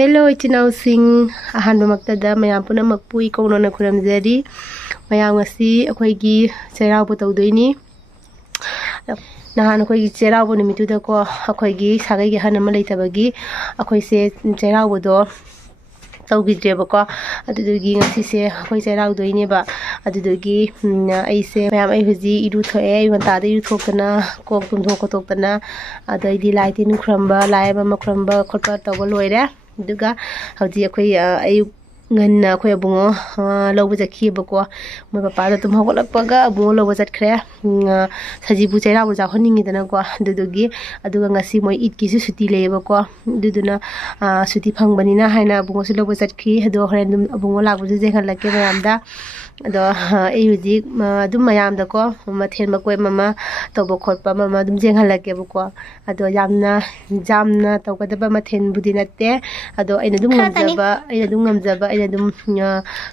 Hello ichinausing ahanbamaktada mayam punamakpu ikongna khuramjari mayam ngasi akhoi cheraubo tawdoini nahan akhoi cheraubo nimituda ko akhoi gi sagai gi hanama leitabagi akhoi se cheraubo do tawgidreba ko adudugi ngasi se akhoi cheraudoini ba adudugi aise mayam ai huji iru thoe yonta de iru thokana kok tum thokotokana adaidi laitin khramba laiba makramba khotpa tawba loire duga hauji akhoi ayu ngana akhoi abungo lawba jakhiba moi papa da tum hogolakpaga abungo lawba jatkhre sajibu cheraubo jahonningi dana ko dudugi aduga ngasi moi id ki su suti leba ko duduna suti phangbanina haina abungo su lawba jatkhi do horen abungo lagbu jengal lake mayamda ado ayuji dum mayamda ko mathen makoi mama tobo khotpa mama dum jengal lake ko ado jamna tawgadaba mathen budi natte ado aina dum ngamjaba aina dum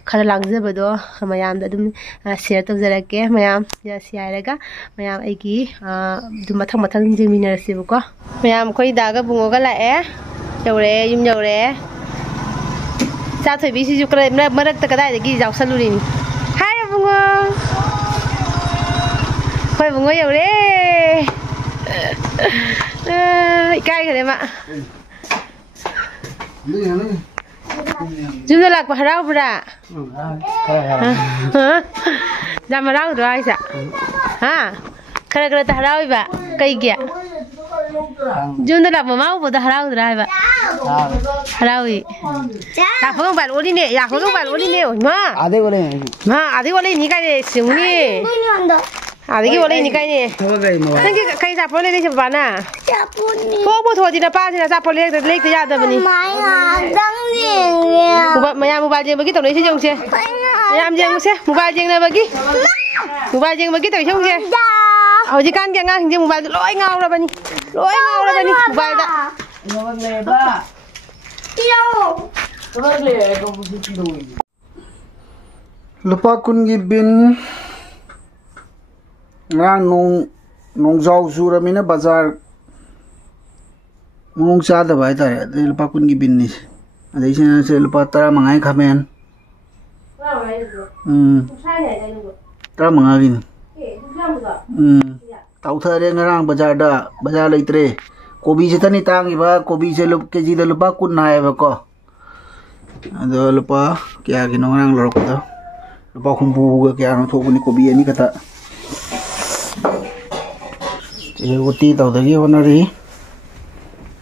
khara langjaba do mayamda dum share tawjarake mayam siaraga mayam aigi dum mathang jeminarase ko mayam koi daga bungoga lae yaure yum yaure cha thoi bi si ju kra marak ta kadai gi jawsalurin hai bungo koi bungo yaure kai khare ma Jumda lak harau bra. Jam harau do aisa. Ha. Kara ta harau ba kai gya. Jumda lak mau bo da harau dra ba. Haraui. Ya phong ba oli ne, ya phong ba oli ne ma. Ade gole ni kai ne singni. Ade gi ole ni kai ne. Nang kai sa pole ne ba na. Pho bo thodi na pa sina sa pole le te ya da bani. Mayam mobile jeng bagi tawne se jong se. Mayam jeng se mobile jeng na bagi. Mobile jeng bagi taw jong se. Hoji kan ke ngang jeng mobile loi ngau ra bani. Mobile da. Ngawang le ba. Iyo. Ngawang le ko bu si doi. Lupa kun gi bin ngang nong jaw zura mina bazar nong cha da bai ta lupa kun gi bin ni adai se lupa tara mangai khamen tara mangagin tau thare ngarang bazar leitre kobi se tani tang iba kobi se lup keji da lupa kun nai ba ko ado lupa kya gi nong rang lorok da lupa khumbu ga kya no thobuni kobi ani kata roti tau da gi honari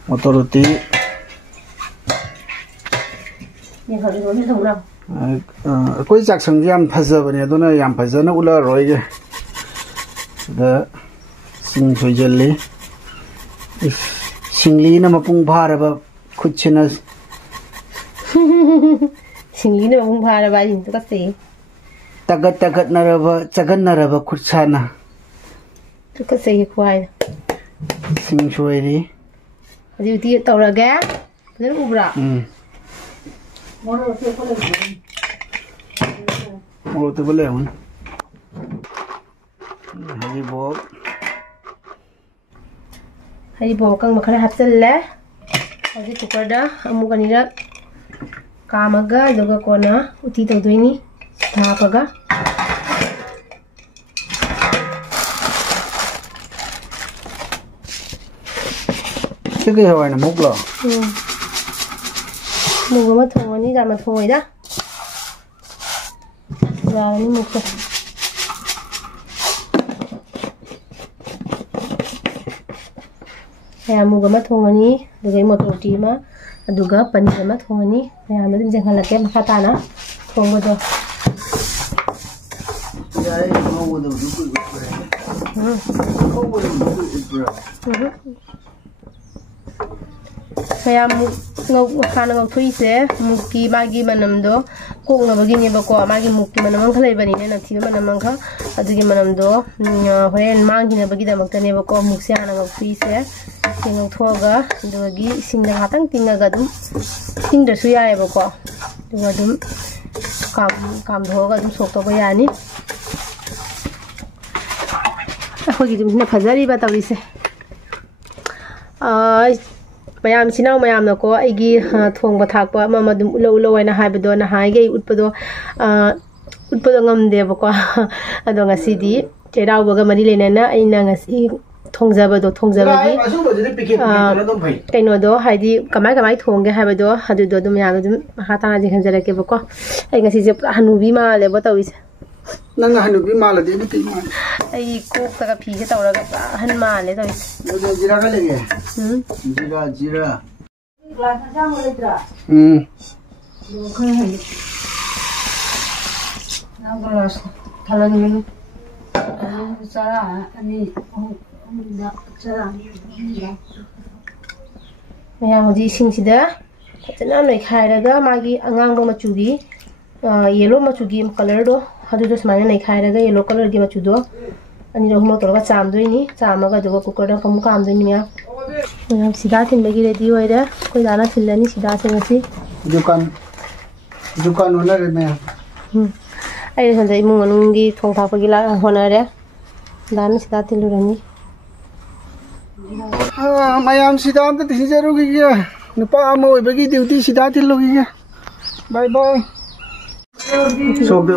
motor roti कोई जाक्संग याम फजबने दोना याम फजना उला रोइगे the Singh सोइजले singly न मपुंग भारबा खुच्छना singly न मपुंग भारबा इन तो कसे तगत नरबा चगन नरबा खुच्छना तो कसे खुआई सिंग सोइरी अदिउती तौरगे फजन उब्रा Moro tu boleh kan? Hari bok kang makara hapsel le. Hari cooker dah amu kanira kamaga juga kona uti tau ini thapaga. Sige hawa na mugla. Mùa mà thùng này ra mà thôi đó ra đi mùa này mùa mà thùng này được cái một roti mà được cái paneer mà thùng này này nó đem hàng là cái mà phát na thùng vào đó Saya khana ngau thui se muki magi manam do ko ngabagi ne bako magi muki manam khalai bani ne nathi manam kha adugi manam do horen mangi ne bagi da makta ne bako mukse hana ngau thui se ngau thoga dogi singda hatang tinga ga dum singda su ya e bako duga dum kam thoga dum sok to ba yani akhoi gi dum ne phajari ba tawri se ꯃꯌꯥꯝ ꯏꯆꯤꯟꯅꯥꯎ ꯃꯌꯥꯝꯅꯀꯣ ꯑꯩꯒꯤ ꯊꯣꯡꯕ ꯊꯥꯛꯄ ꯑꯃ ꯑꯗꯨꯝ ꯎꯠꯂꯧ ꯍꯥꯏꯅ ꯍꯥꯏꯕꯗꯣ ꯅꯍꯥꯟꯒꯩ ꯎꯠꯄꯗꯣ ꯉꯝꯗꯦꯕꯀꯣ ꯑꯗꯣ ꯉꯁꯤꯗꯤ ꯆꯩꯔꯥꯎꯕꯒ ꯃꯔꯤ ꯂꯩꯅꯅ ꯑꯩꯅ ꯉꯁꯤ ꯊꯣꯡꯖꯕꯒꯤ ꯀꯩꯅꯣꯗꯣ ꯍꯥꯏꯗꯤ ꯀꯃꯥꯏ ꯊꯣꯡꯒꯦ ꯍꯥꯏꯕꯗꯣ ꯑꯗꯨꯗꯣ ꯑꯗꯨꯝ ꯃꯌꯥꯝ ꯑꯗꯨꯝ ꯃꯈꯥ ꯇꯥꯅ ꯌꯦꯡꯍꯟꯖꯔꯛꯀꯦꯕꯀꯣ ꯑꯩ ꯉꯁꯤꯁꯦ ꯄꯨꯔꯥ ꯍꯅꯨꯕꯤ ꯃꯥꯜꯂꯦꯕ ꯇꯧꯔꯤꯁꯦ ꯅꯪ ꯍꯅꯨꯕꯤ ꯃꯥꯜꯂꯗꯤ ꯑꯩꯗꯤ ꯀꯩ ꯃꯥꯜꯂꯦ ꯑꯩ ꯀꯣꯛꯇꯒ ꯐꯤꯁꯦ ꯇꯧꯔꯒ ꯄꯨꯔꯥ ꯑꯍꯟ ꯃꯥꯜꯂꯦ ꯇꯧꯔꯤꯁꯦ ꯑꯗꯨ ꯖꯤꯔꯥ ꯈꯔ ꯂꯩꯒꯦ ꯖꯤꯔꯥ ꯒ꯭ꯂꯥꯁ ꯃꯆꯥ ꯑꯃ ꯂꯩꯇ꯭ꯔꯥ ꯈꯔ ꯍꯩ ꯅꯪ ꯒ꯭ꯂꯥꯁ ꯊꯜꯂꯅꯤ ꯆꯔꯥ ꯑꯅꯤ ꯑꯍꯨꯝꯗ ꯆꯔꯥ ꯃꯌꯥꯝ ꯍꯧꯖꯤꯛ ꯏꯁꯤꯡꯁꯤꯗ ꯐꯖꯅ ꯅꯩꯈꯥꯏꯔꯒ ꯃꯥꯒꯤ ꯑꯉꯥꯡꯕ ꯃꯆꯨꯒꯤ ꯌꯦꯂꯣ ꯃꯆꯨꯒꯤ ꯀꯂꯔꯗꯣ ꯑꯗꯨꯗꯣ ꯁꯨꯃꯥꯏꯅ ꯅꯩꯈꯥꯏꯔꯒ ꯌꯦꯂꯣ ꯀꯂꯔꯒꯤ ꯃꯆꯨꯗꯣ ꯑꯅꯤꯔꯛ ꯑꯍꯨꯝꯔꯛ ꯇꯧꯔꯒ ꯆꯥꯝꯗꯣꯏꯅꯤ ꯆꯥꯝꯃꯒ ꯑꯗꯨꯒ ꯀꯨꯀꯔꯗ ꯑꯃꯨꯛ ꯀꯥꯝꯗꯣꯏꯅꯤ ꯃꯌꯥꯝ ꯁꯤꯗꯥ ꯊꯤꯟꯕꯒꯤ ꯔꯦꯗꯤ ꯑꯣꯏꯔꯦ ꯑꯩꯈꯣꯏ ꯗꯥꯅ ꯊꯤꯜꯂꯅꯤ ꯁꯤꯗꯥꯁꯦ ꯉꯁꯤ ꯗꯨꯀꯥꯟ ꯍꯣꯠꯅꯔꯦ ꯃꯌꯥꯝ ꯑꯩꯅ ꯁꯣꯝꯗ ꯏꯃꯨꯡ ꯃꯅꯨꯡꯒꯤ ꯊꯣꯡ ꯊꯥꯛꯄꯒꯤ ꯍꯣꯠꯅꯔꯦ ꯗꯥꯅ ꯁꯤꯗꯥ ꯊꯤꯜꯂꯨꯔꯅꯤ ꯃꯌꯥꯝ ꯁꯤꯗꯥ ꯑꯝꯇ ꯊꯤꯟꯖꯔꯨꯈꯤꯒꯦ ꯅꯨꯄꯥ ꯑꯃ ꯑꯣꯏꯕꯒꯤ ꯗ꯭ꯌꯨꯇꯤ ꯁꯤꯗꯥ ꯊꯤꯜꯂꯨꯈꯤꯒꯦ ꯕꯥꯏ ꯕꯥꯏ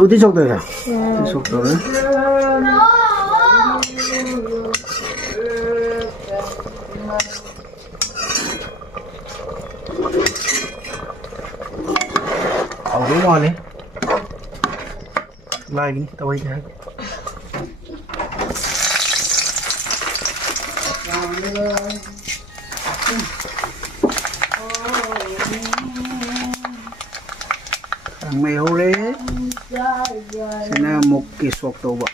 우디 속도야. 속도를. 너무 많네. 라이긴 떠오르게. Mày hô lê sẽ là một cái sọt tàu bạc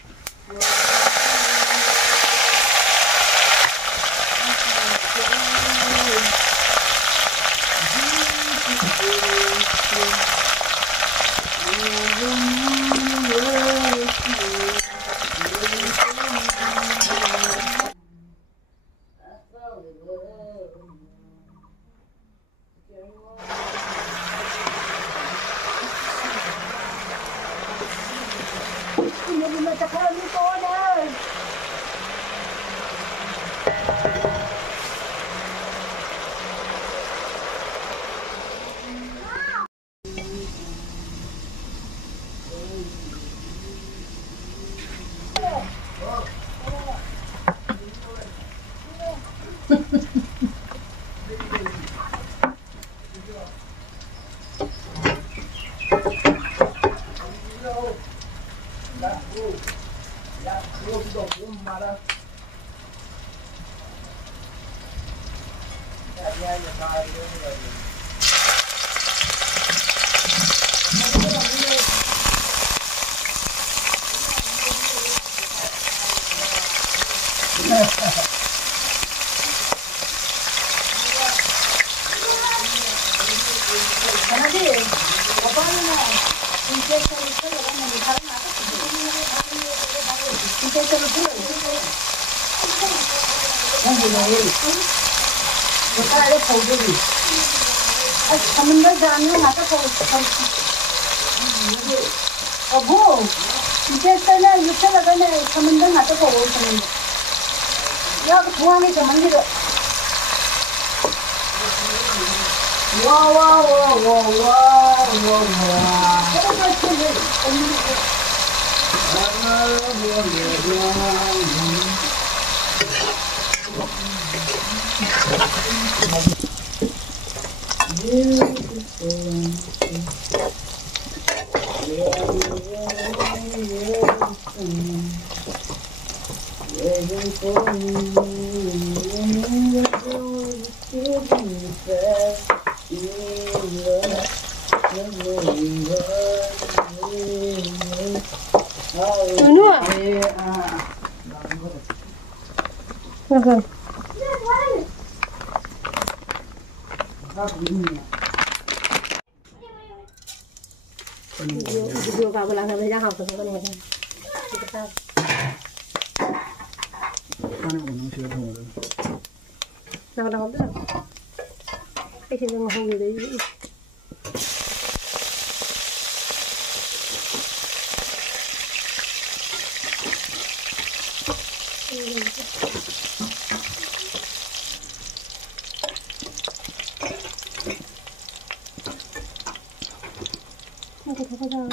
이렇게 되거든.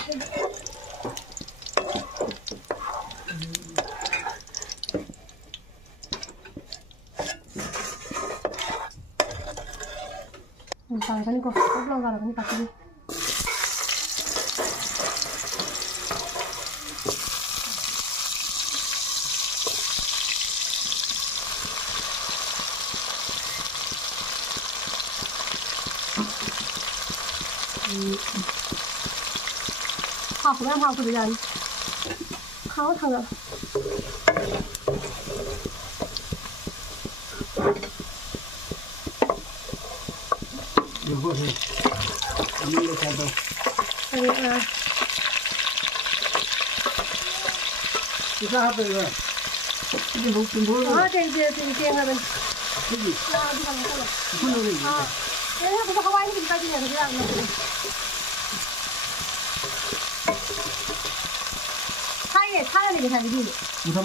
Tanggalin ko. Huwag lang garang ni Pati. Học từ bây giờ khó thằng ạ. Được rồi. Anh đi theo đâu? Chị ra về rồi. Cái hộp tiền bối rồi. Tiền là mình. Cái gì? Đi vào cái này. Không được gì. Thế không có ai thì ta đi nhà cái này. 차라리 이게 잘 이기네. 무슨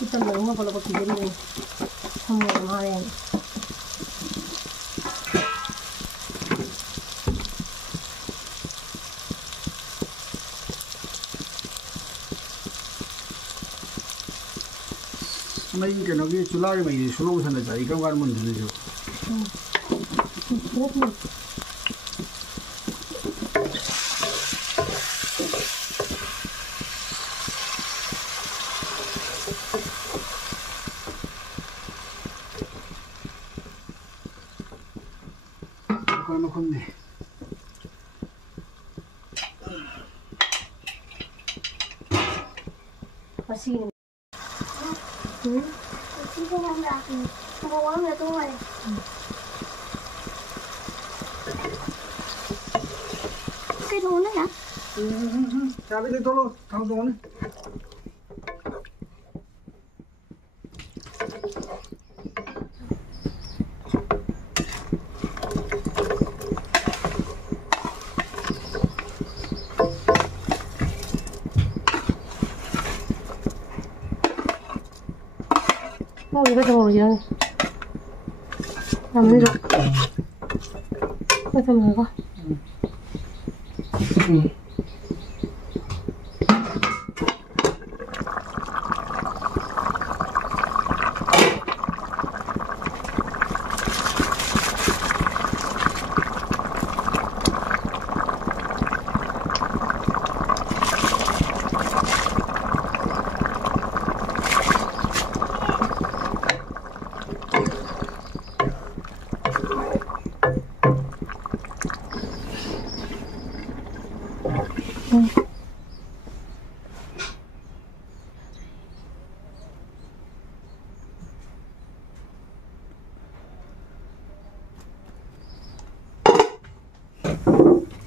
일단 너무 걸어고 기다리는 선물을 하래. mấy cái nó cái chula cái mày solo thành là chạy các quan mình thì được. Con nó không này. 맛있겠네. 응? 친구한다. 그거 원하면 또 말해. cái đồ nữa hả? Chào bây giờ tôi luôn, thằng đồ này. 이거 좀 오지. 안 줘. 이거 좀 먹어.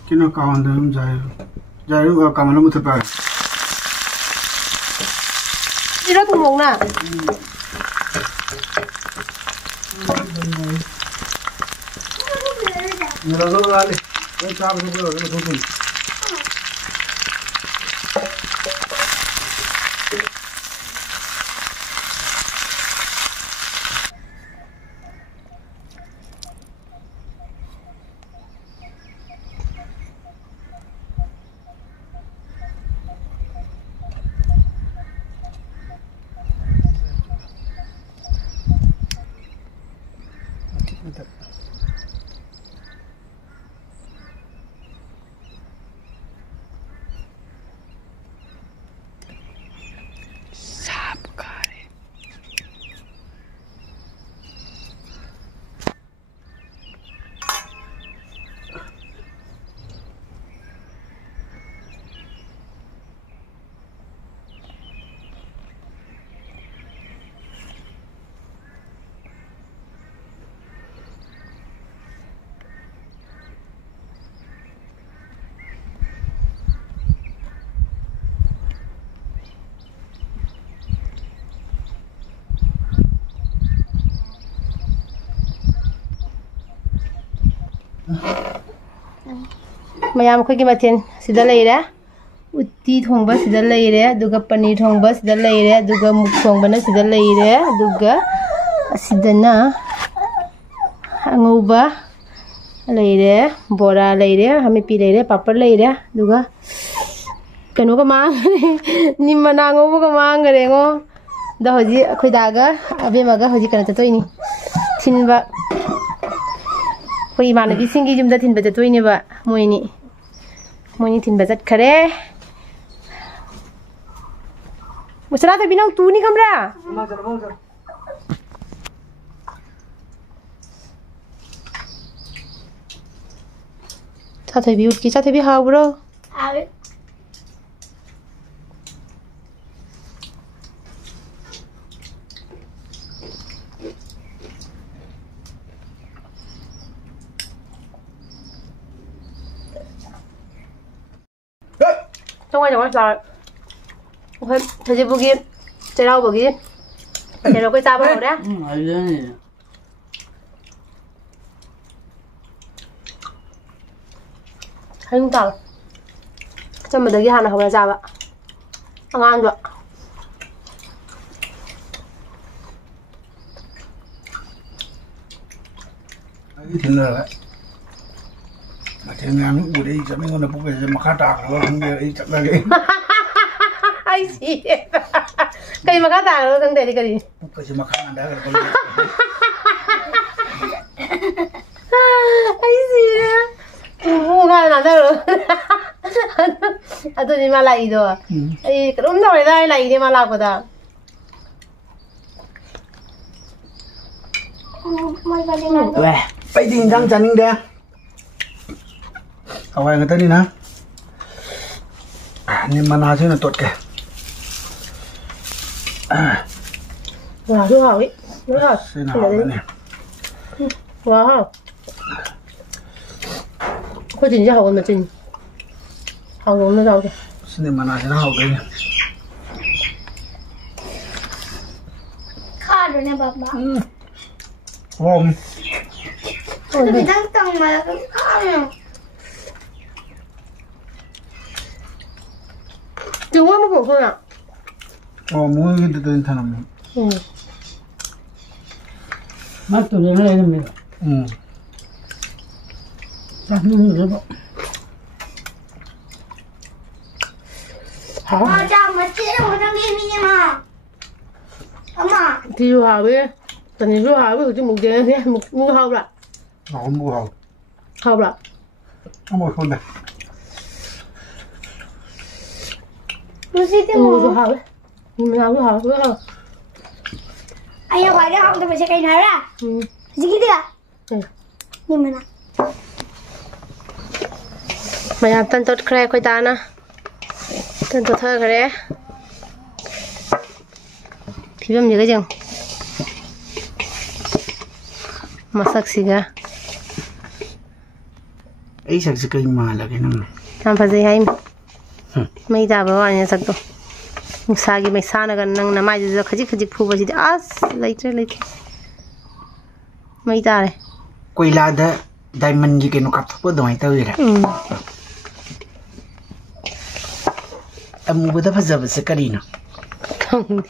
Cái nó còn được dài lúc còn nó một thịt bò. Đi đó cùng một nè. Người ta dỡ ra đi, nó cha nó bây giờ nó không thịt. ꯃꯌꯥꯝ ꯑꯩꯈꯣꯏꯒꯤ ꯃꯊꯦꯜ ꯁꯤꯗ ꯂꯩꯔꯦ ꯎꯠꯇꯤ ꯊꯣꯡꯕ ꯁꯤꯗ ꯂꯩꯔꯦ ꯑꯗꯨꯒ ꯄꯅꯤꯔ ꯊꯣꯡꯕ ꯁꯤꯗ ꯂꯩꯔꯦ ꯑꯗꯨꯒ ꯃꯨꯛ ꯊꯣꯡꯕꯅ ꯁꯤꯗ ꯂꯩꯔꯦ ꯑꯗꯨꯒ ꯑꯁꯤꯗꯅ ꯑꯉꯧꯕ ꯂꯩꯔꯦ ꯕꯣꯔꯥ ꯂꯩꯔꯦ ꯑꯃꯦꯠꯄꯤ ꯂꯩꯔꯦ ꯄꯥꯄꯔ ꯂꯩꯔꯦ ꯑꯗꯨꯒ ꯀꯩꯅꯣꯒ ꯃꯥꯡꯈꯔꯦ ꯅꯤꯝ ꯃꯅꯥ ꯉꯧꯕꯒ ꯃꯥꯡꯈꯔꯦꯉꯣ ꯑꯗꯣ ꯍꯧꯖꯤꯛ ꯑꯩꯈꯣꯏ ꯗꯥꯒ ꯑꯕꯦꯝꯃꯒ ꯍꯧꯖꯤꯛ ꯀꯩꯅꯣ ꯆꯠꯇꯣꯏꯅꯤ ꯊꯤꯟꯕ ꯑꯩꯈꯣꯏ ꯏꯃꯥꯟꯅꯕꯤꯁꯤꯡꯒꯤ ꯌꯨꯝꯗ ꯊꯤꯟꯕ ꯆꯠꯇꯣꯏꯅꯦꯕ ꯃꯣꯏꯅꯤ ꯊꯤꯟꯕ ꯆꯠꯈꯔꯦ ꯁꯅꯥꯊꯣꯏꯕꯤ ꯅꯪ ꯇꯨꯅꯤ ꯈꯪꯕ꯭ꯔꯥ ꯁꯅꯥꯊꯣꯏꯕꯤ ꯎꯠꯀꯤ ꯁꯅꯥꯊꯣꯏꯕꯤ ꯍꯥꯎꯕ꯭ꯔꯣ 정말 잘 오케이 돼지고기 제라고기 제라고기 잡아 그래? 응 알려니 한국 달 전부 너기 하나 그래 잡아 안 좋아 cái thằng này mà thằng nào cũng đi cho mấy con nó bốc về mà khá tạc rồi không đi chắc là đi ai xì cây mà khá tạc rồi không để đi cái gì bốc về mà khá ăn đã rồi con ai xì mua cái nào đâu rồi tôi đi mà lại rồi ai cái đúng rồi đây lại đi mà làm của ta về bây giờ đang chăn ninh đenเอาไว้กันตัวนี้นะนี่มันน่าชื่อน่ะตดแกว้าวดูหาวอีดูหาว ชื่อน่าเอาเนี่ยว้าวเขาจริงจะหาวกันมาจริงหาวลงนะเราเนี่ยชื่อนี่มันน่าชื่อน่าเอาเลยข้าดูเนี่ยบ้าผม จะไปตั้งตังมาแล้วก็ข้าเนี่ยจึงว่ามันของคนอ่ะอ๋อมึงกินตัวนี้ทำไมมาตัวนี้อะไรนั่นเองจากนู้นหรือเปล่าพ่อจะมาเชื่อว่าต้องเรียนนี่มา엄마ที่ดูหาวเว้ยตอนนี้ดูหาวเว้ยจะมุกเดียวเนี่ยมุกหาวละอ๋อมึงเอาหาวละเอาหมดคนเลย무슨 뭐 하고? 하고 하고 하고. 아야 과자 하고 또 뭐지 나라? 지기들아. 니면아. mày tân tốt kre coi ta na tân tốt thơ kre thì bây giờ cái gì masak siga ấy sắc cái mà là cái năng làm phải gì hay mấy ta bảo anh sắc đó musagi mấy sa na năng nằm ai giờ khajik khajik phu basi as lấy mấy ta này quay la đó diamond gì cái nó cặp thua đòi tao vậy em mua bữa đó phải giờ phải cái gì nào không